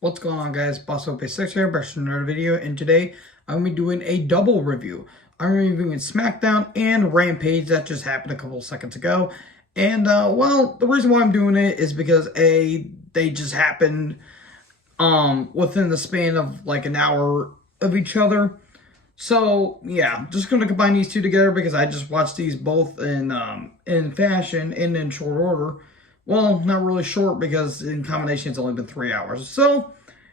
What's going on, guys? BossOP6 here, back to another video, and today I'm going to be doing a double review. I'm reviewing Smackdown and Rampage. That just happened a couple seconds ago. And, well, the reason why I'm doing it is because, A, they just happened within the span of like an hour of each other. So, yeah, I'm just going to combine these two together because I just watched these both in fashion and in short order. Well, not really short because in combination it's only been 3 hours. So,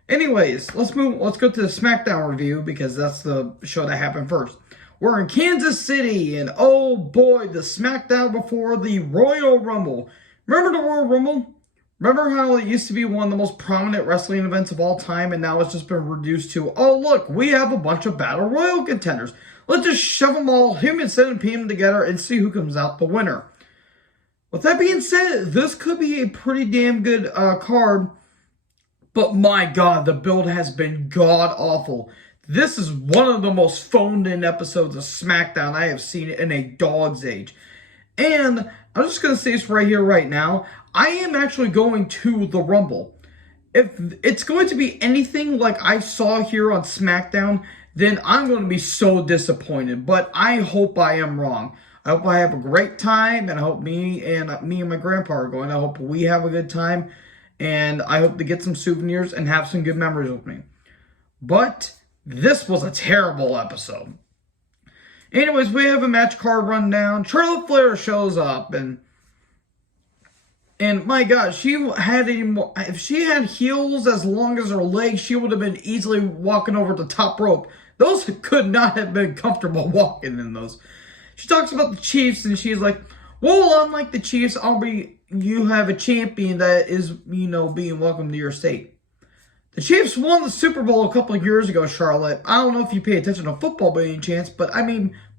anyways, let's go to the Smackdown review because that's the show that happened first. We're in Kansas City, and oh boy, the Smackdown before the Royal Rumble. Remember the Royal Rumble? Remember how it used to be one of the most prominent wrestling events of all time, and now it's just been reduced to, oh look, we have a bunch of Battle Royal contenders. Let's just shove them all, human centipede them together, and see who comes out the winner. With that being said, this could be a pretty damn good card, but my god, the build has been god-awful. This is one of the most phoned-in episodes of SmackDown I have seen in a dog's age. And I'm just going to say this right here, right now, I am actually going to the Rumble. If it's going to be anything like I saw here on SmackDown, then I'm going to be so disappointed, but I hope I am wrong. I hope I have a great time, and I hope me and my grandpa are going. I hope we have a good time, and I hope to get some souvenirs and have some good memories with me. But this was a terrible episode. Anyways, we have a match card rundown. Charlotte Flair shows up, and my God, if she had heels as long as her legs, she would have been easily walking over the top rope. Those could not have been comfortable walking in those. She talks about the Chiefs, and she's like, well, unlike the Chiefs, you have a champion that is, being welcomed to your state. The Chiefs won the Super Bowl a couple of years ago, Charlotte. I don't know if you pay attention to football by any chance, but,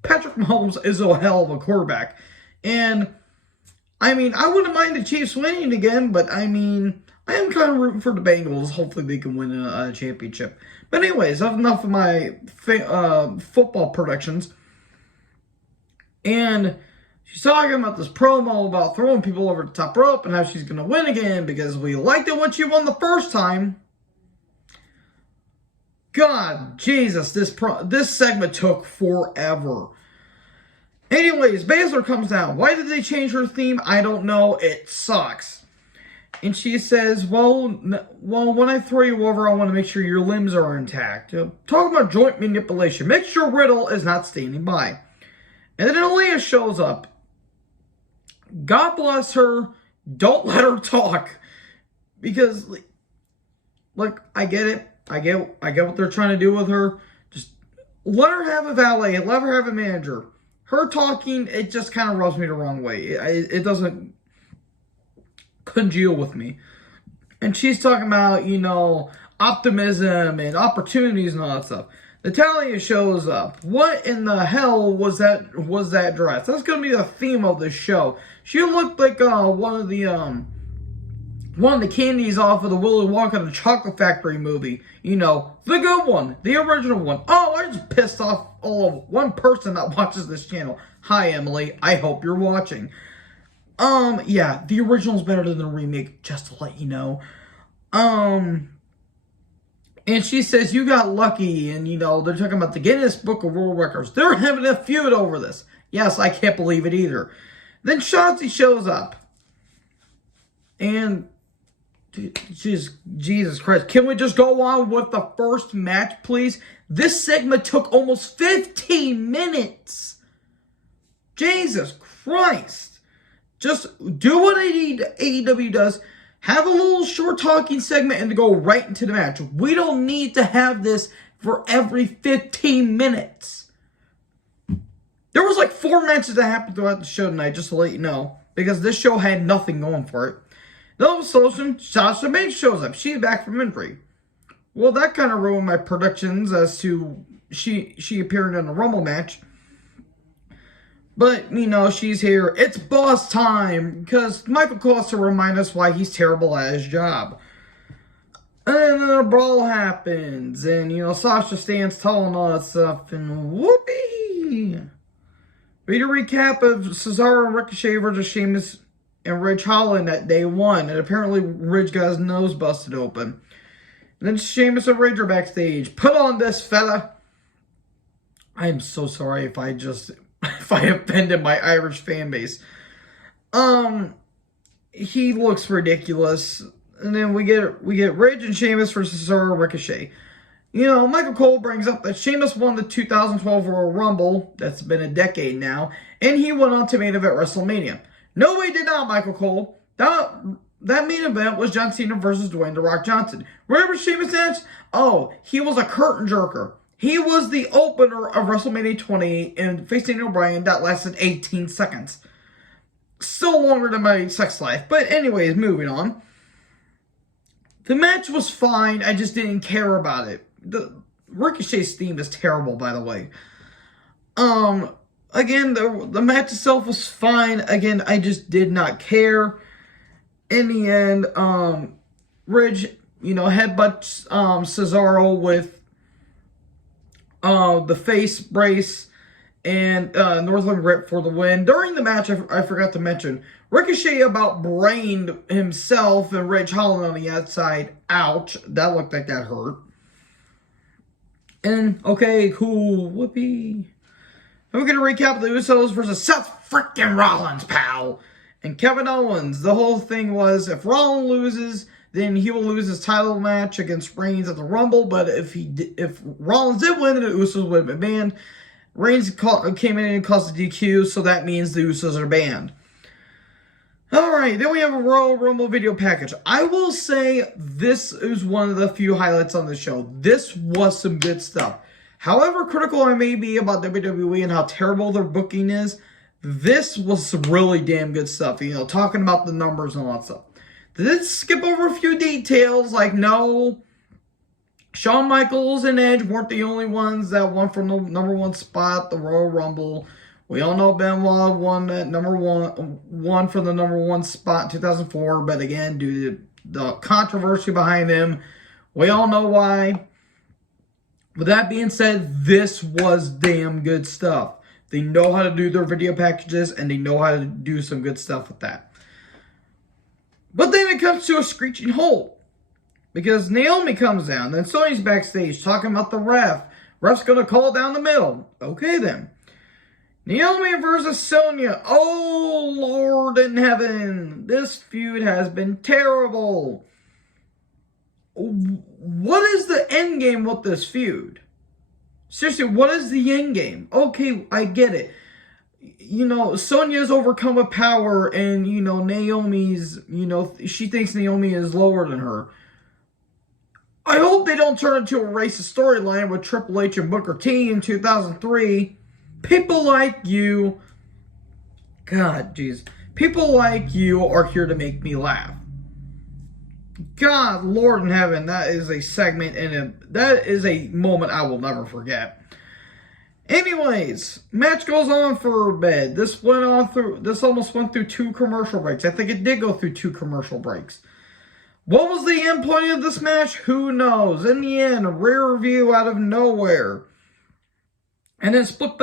Patrick Mahomes is a hell of a quarterback. And, I wouldn't mind the Chiefs winning again, but, I am kind of rooting for the Bengals. Hopefully they can win a championship. But anyways, that's enough of my football predictions. And she's talking about this promo about throwing people over the top rope and how she's going to win again because we liked it when she won the first time. God, Jesus, this segment took forever. Anyways, Baszler comes down. Why did they change her theme? I don't know. It sucks. And she says, well, when I throw you over, I want to make sure your limbs are intact. Talk about joint manipulation. Make sure Riddle is not standing by. And then Aaliyah shows up. God bless her. Don't let her talk. Because, like, I get it. I get what they're trying to do with her. Just let her have a valet. Let her have a manager. Her talking, it just kind of rubs me the wrong way. It doesn't congeal with me. And she's talking about, optimism and opportunities and all that stuff. Natalia shows up. What in the hell was that dress? That's gonna be the theme of the show. She looked like one of the candies off of the Willy Wonka and the Chocolate Factory movie. The good one, the original one. Oh, I just pissed off all of one person that watches this channel. Hi, Emily. I hope you're watching. Yeah, the original's better than the remake, just to let you know. And she says, you got lucky, and, they're talking about the Guinness Book of World Records. They're having a feud over this. Yes, I can't believe it either. Then Shotzi shows up. And, Jesus Christ, can we just go on with the first match, please? This segment took almost 15 minutes. Jesus Christ. Just do what AEW does. Have a little short talking segment and to go right into the match. We don't need to have this for every 15 minutes. There was like 4 matches that happened throughout the show tonight, just to let you know. Because this show had nothing going for it. Then all of a sudden, Sasha Banks shows up. She's back from injury. Well, that kind of ruined my predictions as to she appearing in the Rumble match. But, she's here. It's boss time. Because Michael Cole has to remind us why he's terrible at his job. And then a brawl happens. And, Sasha stands tall and all that stuff. And whoopee! Read a recap of Cesaro and Ricochet versus Sheamus and Ridge Holland at day 1. And apparently Ridge got his nose busted open. And then Sheamus and Ridge are backstage. Put on this, fella. I am so sorry if I offended my Irish fan base. He looks ridiculous. And then we get Ridge and Sheamus versus Cesaro and Ricochet. You know, Michael Cole brings up that Sheamus won the 2012 Royal Rumble. That's been a decade now. And he went on to main event WrestleMania. No, he did not, Michael Cole. That main event was John Cena versus Dwayne The Rock Johnson. Remember Sheamus match? Oh, he was a curtain jerker. He was the opener of WrestleMania 20 and faced Daniel Bryan. That lasted 18 seconds. Still longer than my sex life. But anyways, moving on. The match was fine. I just didn't care about it. The Ricochet's theme is terrible, by the way. Again, the match itself was fine. Again, I just did not care. In the end, Ridge, headbutts Cesaro with the face brace and Northern Rip for the win. During the match, I forgot to mention, Ricochet about brained himself and Ridge Holland on the outside. Ouch. That looked like that hurt. And, okay, cool. Whoopee. And we're going to recap the Usos versus Seth freaking Rollins, pal. And Kevin Owens. The whole thing was if Rollins loses, then he will lose his title match against Reigns at the Rumble. But if Rollins did win, the Usos would have been banned. Reigns came in and caused a DQ, so that means the Usos are banned. Alright, then we have a Royal Rumble video package. I will say this is one of the few highlights on the show. This was some good stuff. However critical I may be about WWE and how terrible their booking is, this was some really damn good stuff. Talking about the numbers and all that stuff. They did skip over a few details, like no, Shawn Michaels and Edge weren't the only ones that won from the number one spot, the Royal Rumble. We all know Benoit won that won for the number one spot in 2004, but again, due to the controversy behind him, we all know why. With that being said, this was damn good stuff. They know how to do their video packages, and they know how to do some good stuff with that. But then it comes to a screeching halt. Because Naomi comes down, then Sonia's backstage talking about the ref. Ref's going to call down the middle. Okay, then. Naomi versus Sonia. Oh, Lord in heaven. This feud has been terrible. What is the end game with this feud? Seriously, what is the end game? Okay, I get it. Sonia's overcome with power and, Naomi's, she thinks Naomi is lower than her. I hope they don't turn into a racist storyline with Triple H and Booker T in 2003. People like you, God, jeez. People like you are here to make me laugh. God, Lord in heaven, that is a segment and that is a moment I will never forget. Anyways, match goes on for a bit. This almost went through 2 commercial breaks. I think it did go through 2 commercial breaks. What was the end point of this match? Who knows? In the end, a rear view out of nowhere. And then split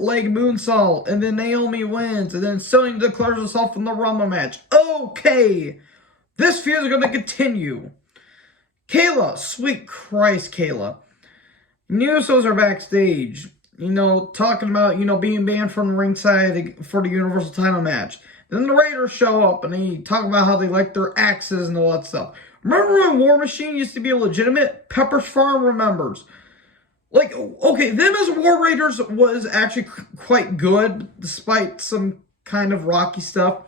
leg moonsault. And then Naomi wins. And then Sonya declares herself in the Rumble match. Okay. This feud is going to continue. Kayla. Sweet Christ, Kayla. Usos are backstage. Talking about, being banned from the ringside for the Universal title match. Then the Raiders show up and they talk about how they like their axes and all that stuff. Remember when War Machine used to be legitimate? Pepper's Farm remembers. Like, okay, them as War Raiders was actually quite good, despite some kind of rocky stuff.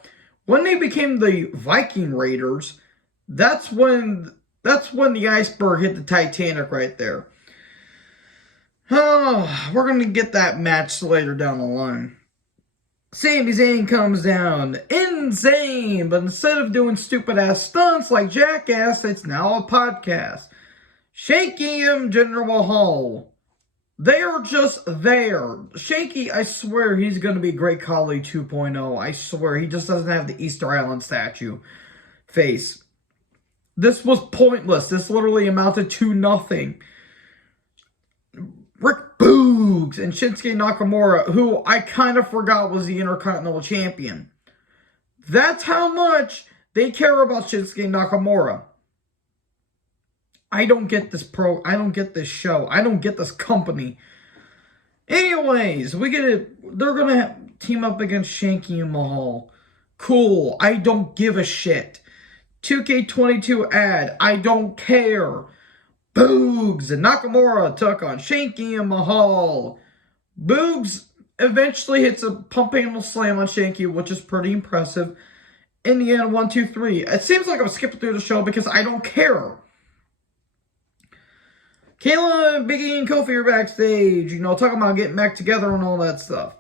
When they became the Viking Raiders, that's when the iceberg hit the Titanic right there. Oh, we're going to get that match later down the line. Sami Zayn comes down. Insane! But instead of doing stupid-ass stunts like Jackass, it's now a podcast. Shanky and Jinder Mahal. They are just there. Shanky, I swear he's going to be Great Khali 2.0. I swear, he just doesn't have the Easter Island statue face. This was pointless. This literally amounted to nothing. Rick Boogs and Shinsuke Nakamura, who I kind of forgot was the Intercontinental Champion. That's how much they care about Shinsuke Nakamura. I don't get this I don't get this show. I don't get this company. Anyways, we get it. They're gonna team up against Shanky and Mahal. Cool. I don't give a shit. 2K22 ad. I don't care. Boogs and Nakamura took on Shanky and Mahal. Boogs eventually hits a pump handle slam on Shanky, which is pretty impressive. In the end, 1, 2, 3. It seems like I'm skipping through the show because I don't care. Kayla, Big E, and Kofi are backstage, talking about getting back together and all that stuff.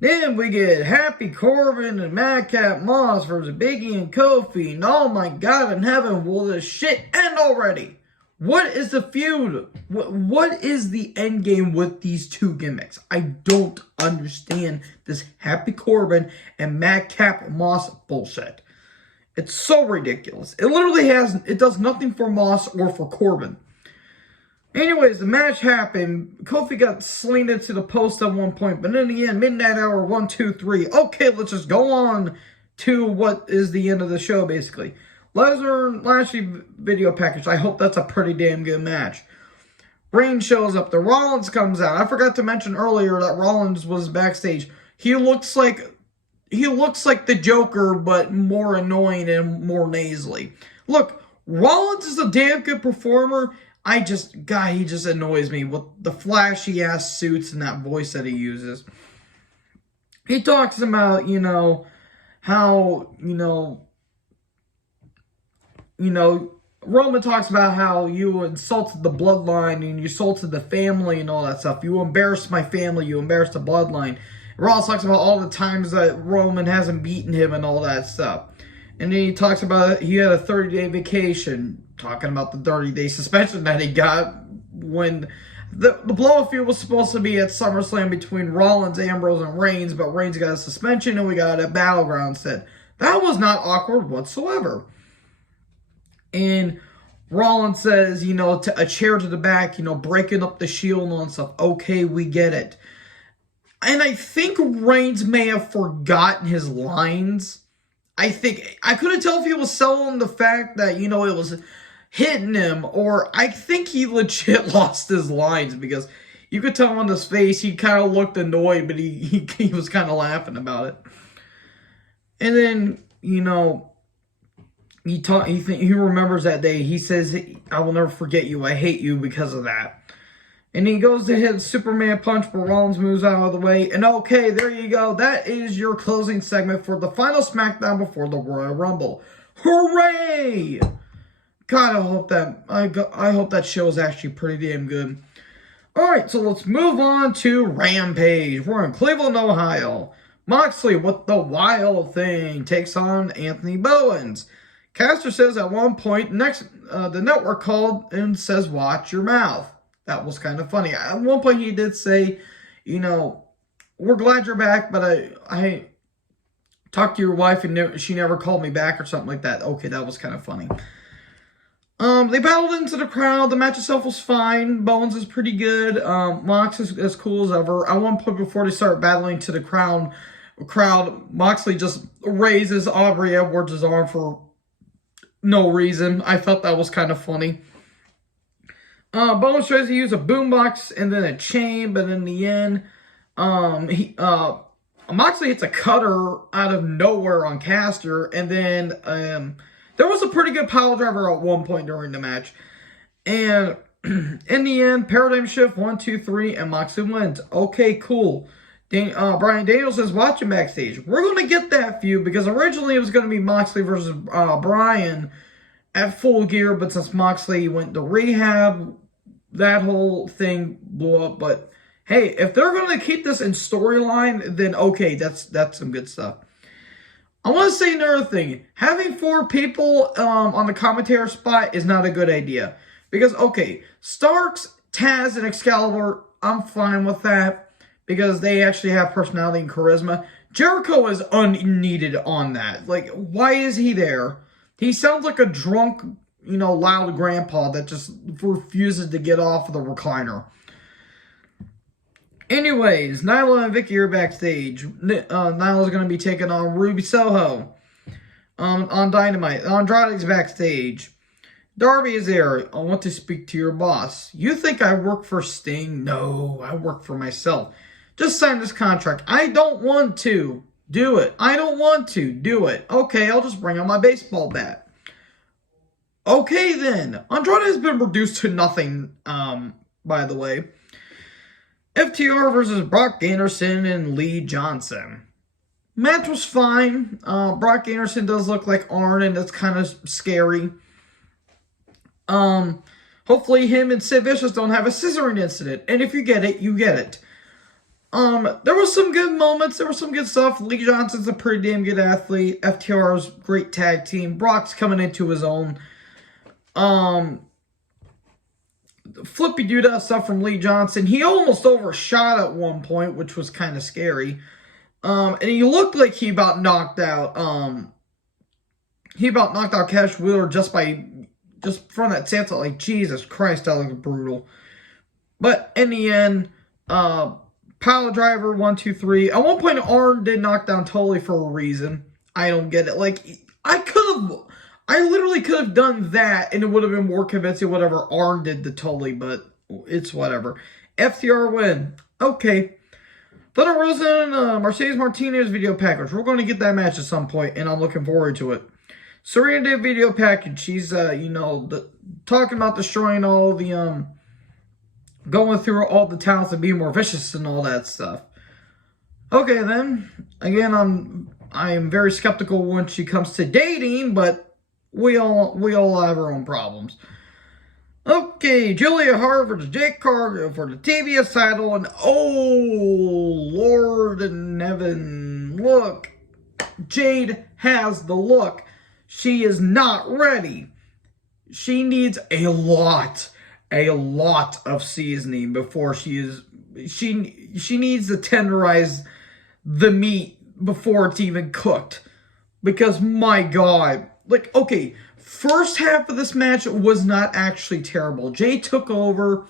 Then we get Happy Corbin and Madcap Moss versus Big E and Kofi. And oh my God in heaven, will this shit end already? What is the feud? What is the end game with these two gimmicks? I don't understand this Happy Corbin and Madcap Moss bullshit. It's so ridiculous. It does nothing for Moss or for Corbin. Anyways, the match happened. Kofi got slinged into the post at one point, but in the end, Midnight Hour, 1, 2, 3. Okay, let's just go on to what is the end of the show, basically. Lesnar and Lashley video package. I hope that's a pretty damn good match. Reigns shows up. The Rollins comes out. I forgot to mention earlier that Rollins was backstage. He looks like the Joker, but more annoying and more nasally. Look, Rollins is a damn good performer. he just annoys me with the flashy ass suits and that voice that he uses. He talks about, how, Roman talks about how you insulted the bloodline and you insulted the family and all that stuff. You embarrassed my family, you embarrassed the bloodline. Rollins talks about all the times that Roman hasn't beaten him and all that stuff. And then he talks about he had a 30-day vacation, talking about the 30-day suspension that he got when the blow-off feud was supposed to be at SummerSlam between Rollins, Ambrose, and Reigns, but Reigns got a suspension and we got a Battleground set. That was not awkward whatsoever. And Rollins says, to a chair to the back, breaking up the Shield and all that stuff. Okay, we get it. And I think Reigns may have forgotten his lines. I couldn't tell if he was selling the fact that, it was hitting him, or I think he legit lost his lines because you could tell on his face he kind of looked annoyed, but he was kind of laughing about it. And then, he remembers that day. He says, I will never forget you. I hate you because of that. And he goes to hit Superman punch, but Rollins moves out of the way. And okay, there you go. That is your closing segment for the final SmackDown before the Royal Rumble. Hooray! God, I hope that show is actually pretty damn good. Alright, so let's move on to Rampage. We're in Cleveland, Ohio. Moxley with the Wild Thing takes on Anthony Bowens. Caster says at one point, the network called and says, watch your mouth. That was kind of funny. At one point he did say, we're glad you're back, but I talked to your wife and she never called me back or something like that. Okay, that was kind of funny. They battled into the crowd. The match itself was fine. Bowens is pretty good. Mox is as cool as ever. At one point before they start battling to the crowd, Moxley just raises Aubrey Edwards' arm for no reason. I thought that was kind of funny. Bowens tries to use a boombox and then a chain, but in the end, Moxley hits a cutter out of nowhere on Caster, and then there was a pretty good pile driver at one point during the match. And in the end, Paradigm Shift, 1, 2, 3, and Moxley wins. Okay, cool. Bryan Daniels is watching backstage. We're going to get that feud because originally it was going to be Moxley versus Bryan at Full Gear, but since Moxley went to rehab, that whole thing blew up. But hey, if they're going to keep this in storyline, then okay, that's some good stuff. I want to say another thing. Having 4 people on the commentator spot is not a good idea. Because, okay, Starks, Taz, and Excalibur, I'm fine with that. Because they actually have personality and charisma. Jericho is unneeded on that. Like, why is he there? He sounds like a drunk, loud grandpa that just refuses to get off of the recliner. Anyways, Nyla and Vicky are backstage. Nyla's going to be taking on Ruby Soho on Dynamite. Andrade's backstage. Darby is there. I want to speak to your boss. You think I work for Sting? No, I work for myself. Just sign this contract. I don't want to. Do it. I don't want to. Do it. Okay, I'll just bring out my baseball bat. Okay then. Andrade has been reduced to nothing, by the way. FTR versus Brock Anderson and Lee Johnson. Match was fine. Brock Anderson does look like Arn, and it's kind of scary. Hopefully him and Sid Vicious don't have a scissoring incident. And if you get it, you get it. There was some good moments. There was some good stuff. Lee Johnson's a pretty damn good athlete. FTR's great tag team. Brock's coming into his own. Flippy Doodah stuff from Lee Johnson. He almost overshot at one point, which was kind of scary. And he looked like he about knocked out Cash Wheeler just from that stance. Like, Jesus Christ, that looked brutal. But in the end, pile driver, 1, 2, 3. At one point, Arn did knock down Tully for a reason. I don't get it. Like, I literally could have done that, and it would have been more convincing whatever Arn did to Tully, but it's whatever. FTR win. Okay. Thunder Rosa and Mercedes Martinez video package. We're going to get that match at some point, and I'm looking forward to it. Serena did video package. She's, talking about destroying all the, going through all the talents and being more vicious and all that stuff. Okay, then. Again, I am very skeptical when she comes to dating, but we all have our own problems. Okay, Julia Hart versus Jake Cargill for the TBS title, and oh, Lord in heaven, look, Jade has the look. She is not ready. She needs a lot of seasoning before she needs to tenderize the meat before it's even cooked. Because, my God, like, okay, first half of this match was not actually terrible. Jay took over,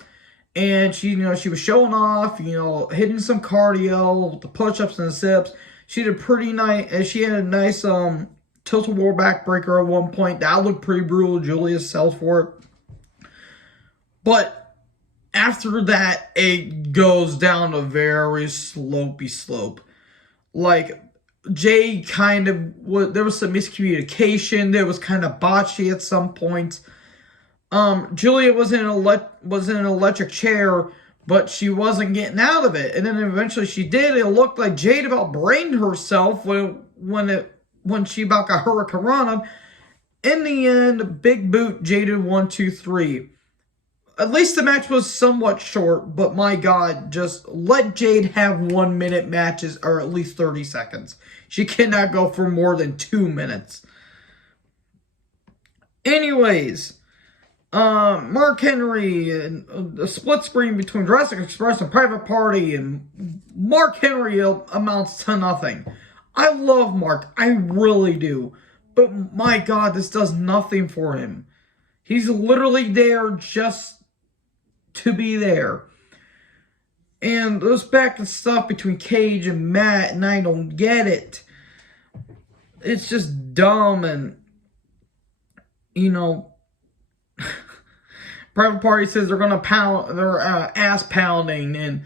and she was showing off, hitting some cardio with the push-ups and the sit-ups. She did pretty nice. She had a nice tilt-a-war backbreaker at one point. That looked pretty brutal. Julia sells for it. But after that, it goes down a very slopey slope. Like, Jay there was some miscommunication. There was kind of botchy at some point. Julia was in an electric chair, but she wasn't getting out of it. And then eventually she did. It looked like Jade about brained herself when she about got hurricanrana. In the end, big boot, Jaded 1, 2, 3. At least the match was somewhat short, but my God, just let Jade have 1 minute matches, or at least 30 seconds. She cannot go for more than 2 minutes. Anyways, Mark Henry, and a split screen between Jurassic Express and Private Party, and Mark Henry amounts to nothing. I love Mark, I really do. But my God, this does nothing for him. He's literally there just to be there. And those back and stuff between Cage and Matt, and I don't get it. It's just dumb, and Private Party says they're gonna pound, they're ass pounding, and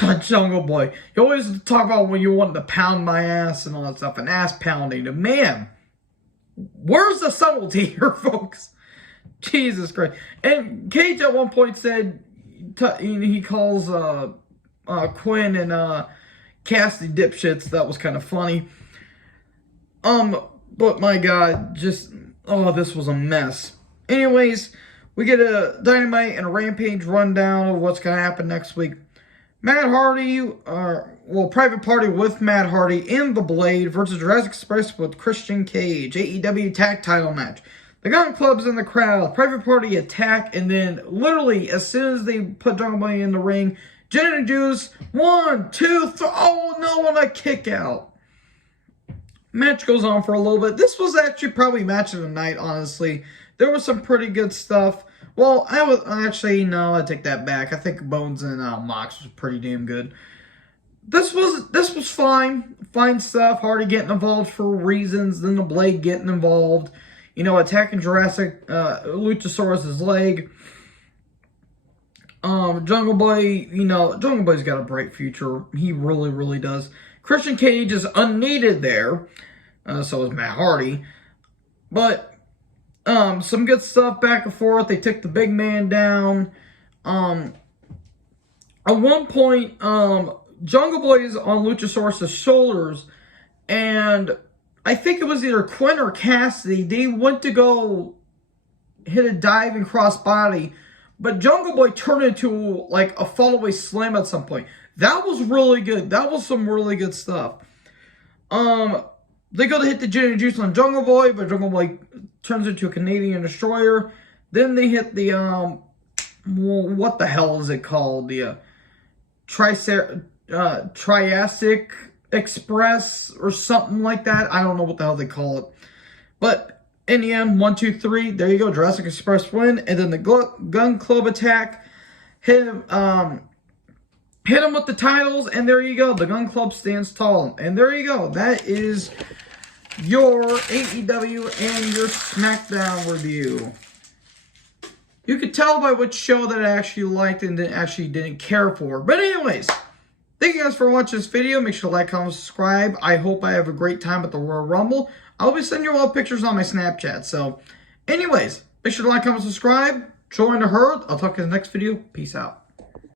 God, Jungle Boy, you always talk about when you want to pound my ass and all that stuff, and ass pounding. And man, where's the subtlety here, folks? Jesus Christ. And Cage at one point said, he calls Quinn and Cassidy dipshits. That was kind of funny. But my God, this was a mess. Anyways, we get a Dynamite and a Rampage rundown of what's going to happen next week. Matt Hardy, Private Party with Matt Hardy in the Blade versus Jurassic Express with Christian Cage. AEW tag title match. The Gun Club's in the crowd. Private Party attack, and then literally as soon as they put Jungle Boy in the ring, Jen and Juice, 1, 2, 3, oh no, and a kick out. Match goes on for a little bit. This was actually probably match of the night, honestly. There was some pretty good stuff. Well, I take that back. I think Bones and Mox was pretty damn good. This was fine. Fine stuff. Hardy getting involved for reasons. Then the Blade getting involved. attacking Luchasaurus's leg. Jungle Boy, Jungle Boy's got a bright future. He really, really does. Christian Cage is unneeded there. So is Matt Hardy. But, some good stuff back and forth. They took the big man down. At one point, Jungle Boy is on Luchasaurus' shoulders. And I think it was either Quinn or Cassidy. They went to go hit a diving crossbody. But Jungle Boy turned into like a fallaway slam at some point. That was really good. That was some really good stuff. They go to hit the gin and juice on Jungle Boy, but Jungle Boy turns into a Canadian destroyer. Then they hit the what the hell is it called? The Triassic Express or something like that. I don't know what the hell they call it. But in the end, 1, 2, 3, there you go. Jurassic Express win. And then the Gun Club attack. Hit him with the titles. And there you go. The Gun Club stands tall. And there you go. That is your AEW and your Smackdown review. You could tell by which show that I actually liked and didn't care for. But anyways, thank you guys for watching this video. Make sure to like, comment, subscribe. I hope I have a great time at the Royal Rumble. I'll be sending you all pictures on my Snapchat. So, anyways, make sure to like, comment, subscribe. Join the herd. I'll talk to you in the next video. Peace out.